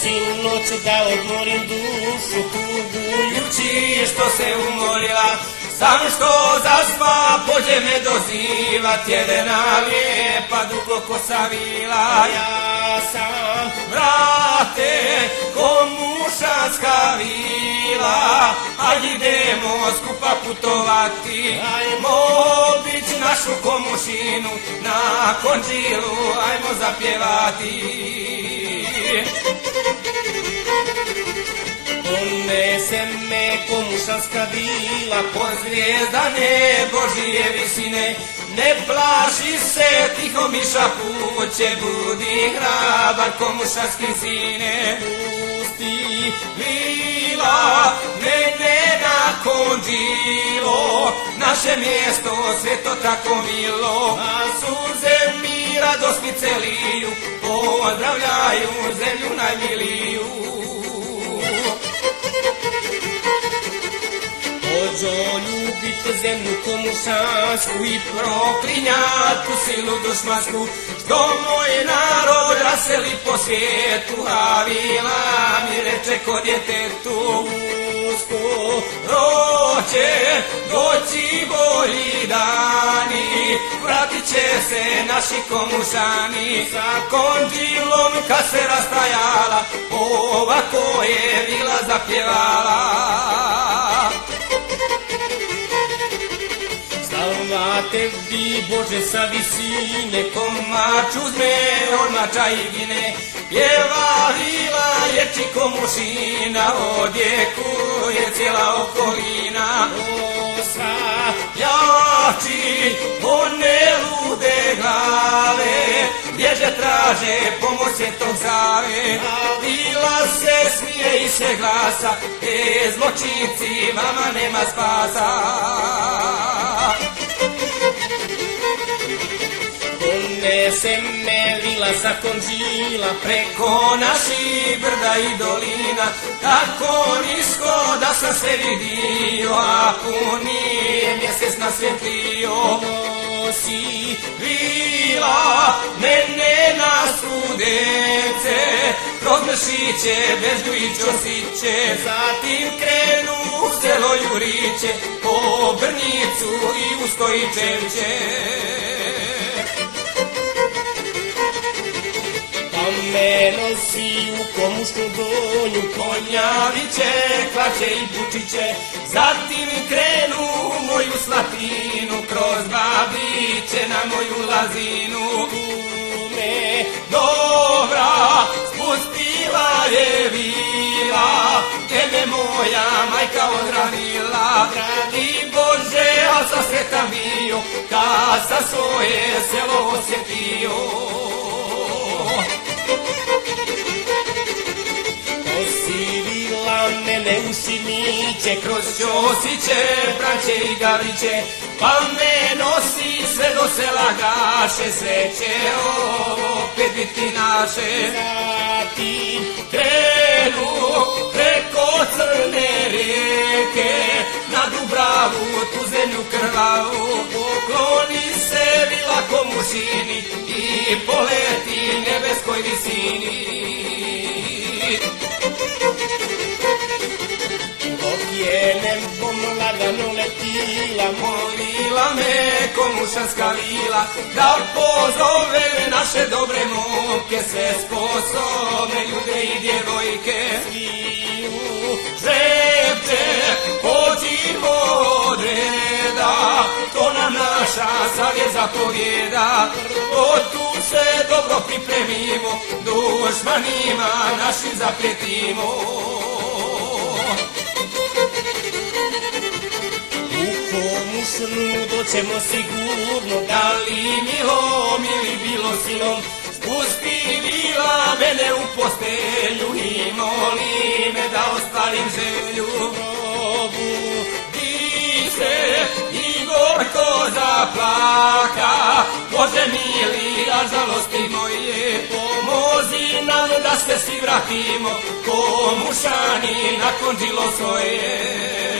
sinoć da odmorim dušu, tugujući što se umorila, sam što zaspa pođe me doziva, tjedena lijepa dugo kosa vila. ja sam Vrate, ko mušanska vila, aj idemo skupa putovati, ajmo obići našu komušinu, na končilu ajmo zapjevati. Donese me komušanska vila, Pod zvijezdane Božije visine, ne plaši se, tiho miša puće, budi hrabar komušanski sine. pusti Vila, mene na konđilo, naše mjesto sve to tako milo, a suze mi radosnice liju, pozdravljaju zemlju najmiliju. Pođo ljubit zemlju komušansku i Proklinjat tu silu dušmansku, što moj narod raseli po svijetu, a vila mi reče ko djetetu, skoro će doći bolji dani, vratit će se naši komušani, sa konđilom kad se rastajala, ovako je vila zapjevala. tebi Bože sa visine, Komač uzme od mača i gine, pjeva vila ječi komušina, odjekuje cijela okolina. Jači one lude glave, bježe traže pomoć Svetog Save, a vila se smije i se glasa, zločinci vama nema spasa. Donese me vila sa konđila, Preko naših brda i dolina, tako nisko da sam sve vidio, a puni mjesec nasvjetlio. nosi Vila mene na studence, kroz mršiće, Beždu i Ćosiće, zatim krenu u selo Juriće, po Brnicu i u Stojićevće. me nosi u komušnu donju, Konjaviće, Klače i Bučiće, zatim krenu u moju Slatinu, kroz Babiće na moju Lazinu. me Dobra, spustila je vila, tebe moja majka odranila. Dragi Bože, al sam sretan bio, kad sam svoje selo osjetio. Osivila mene u Simiće, Kroz Ćosiće, Branče i Gavriće, pa me nosi sve do sela Gaše, sve će ovo opet biti naše. zatim Krenu preko Crne rijeke, na Dubravu, tu zemlju krvavu, pokloni se vila komušini i poleti nebeskoj visini. dok je nebom lagano letila, Molila me komušanska vila, da pozove naše dobre momke, sve sposobne ljude i djevojke. Šepče, pođimo od reda, to nam naša savjest zapovjeda. Od tu se dobro pripremimo, dušmanima našim zaprijetimo. komušnu doćemo sigurno, Da li milom ili bilo silom, spusti vila mene u postelju i moli me da ostvarim želju. Probudi se i gorko zaplaka, Bože mili, a žalosti moje, pomozi nam da se svi vratimo, komušani na konđilo svoje.